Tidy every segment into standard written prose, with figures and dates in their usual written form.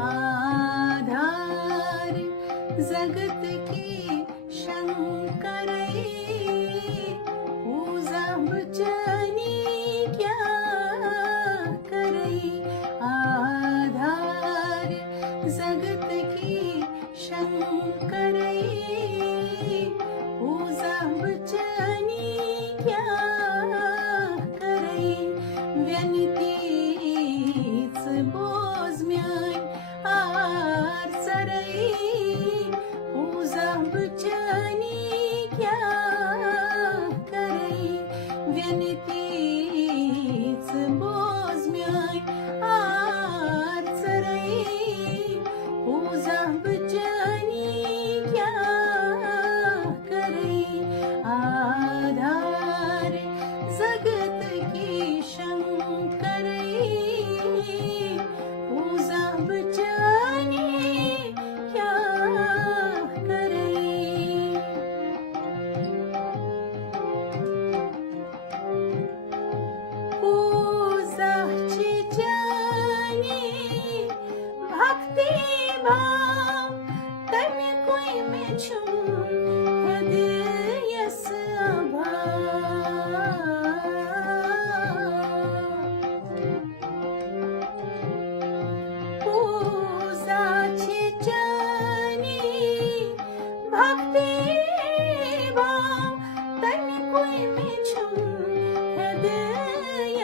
आधार जगत के शंकरै पूजा बचनी क्या करै आधार जगत के शंकरै पूजा बचनी क्या करै व्यनितीच बोज म्यान आरचरै पूजा बचनी क्या करै व्यनितीच बोज म्यान आरचरै पूजा बचनी क्या करै आधार जगत के शंकरै पूजा बचनी क्या करै पूजाची जानी भक्ति भाव तमी कोई में छू हृदय पूजाची जानी भक्ति भाव तमी कोई में छू हृदय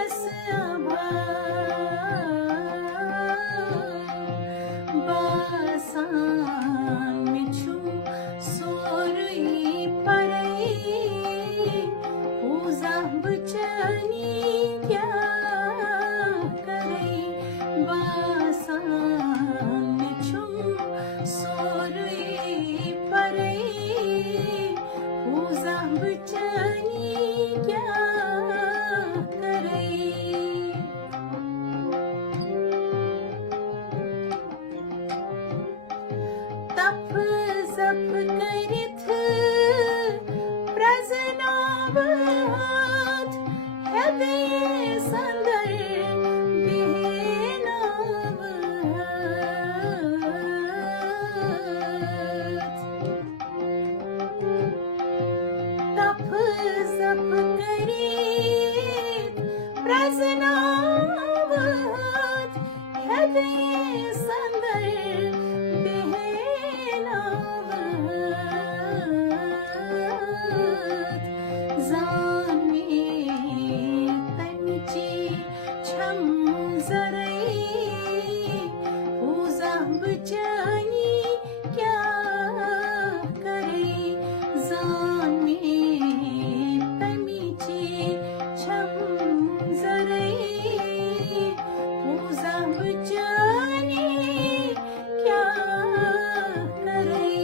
बासान में छू सोरई परै पूजा बचनी क्या करै बासान में छू सोरई परै पूजा बचनी क्या करै तप जप करिथ प्रजनावत हृदय संदर बेनावत तप जप करिथ प्रजनावत हृदय संदर जान में तंची छम जरै पूजा बचनी क्या करै जान में तंची छम जरै पूजा बचनी क्या करै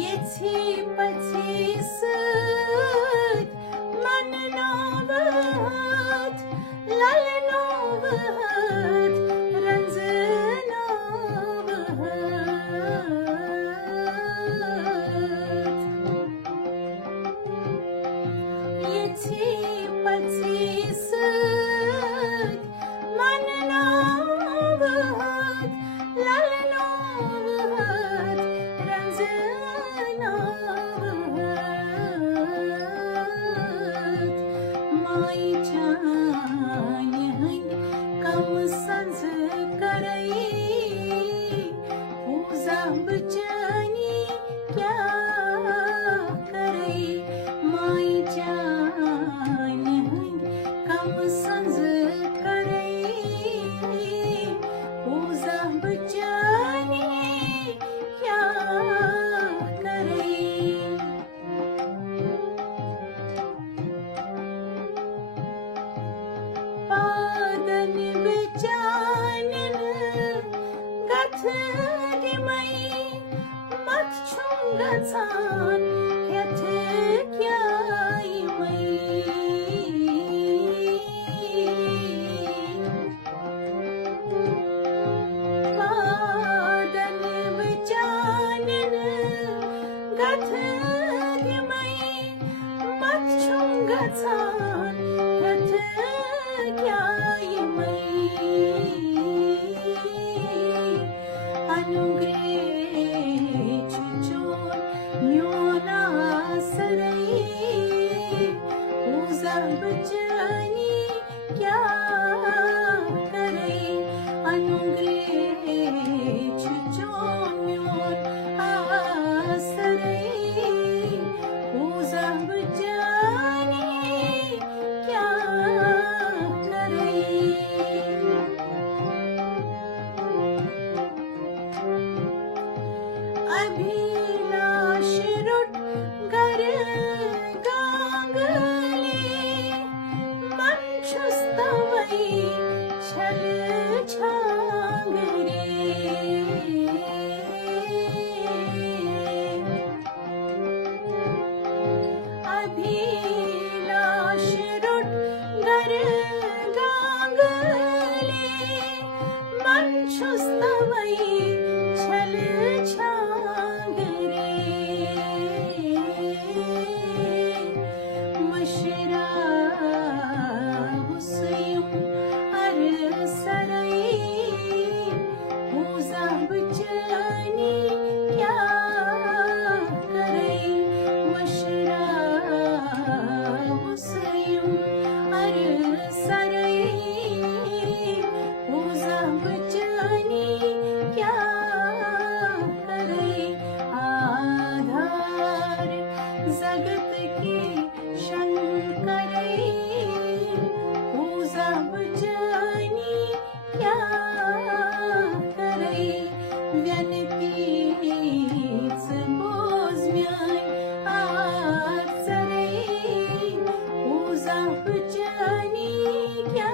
येची पचीस मन नवत लल नवत रंज नवत येची पचीस मन नवत लल नवत रंज माई जान कम संज करै पूजा बचनी क्या करै माई जान कम संज करै पूजा बचनी क्या करै पादन बेचानन गथ दिमई मत छुंग छान यथ क्याई मई पादन बेचानन गथ दिमई मत छुंग छान यथ बचनी क्या करे अनुग्रह चोन्योर आसरे पूजा बचनी क्या करे अभिलाष रुट गर गांगले मंचुस्तवै छल छांगरे अभिलाष रुट गर गांगले मंचुस्तवै छल छांगरे मशरा हुसयूं अर सरई पूजा बचनी क्या करे मशरा हुसयूं अर सरई पूजा बचनी क्या करे आधार जगत के शंकरे पूजा बचनी क्या करे व्यनतीच बोजम्याय आचरे पूजा बचनी क्या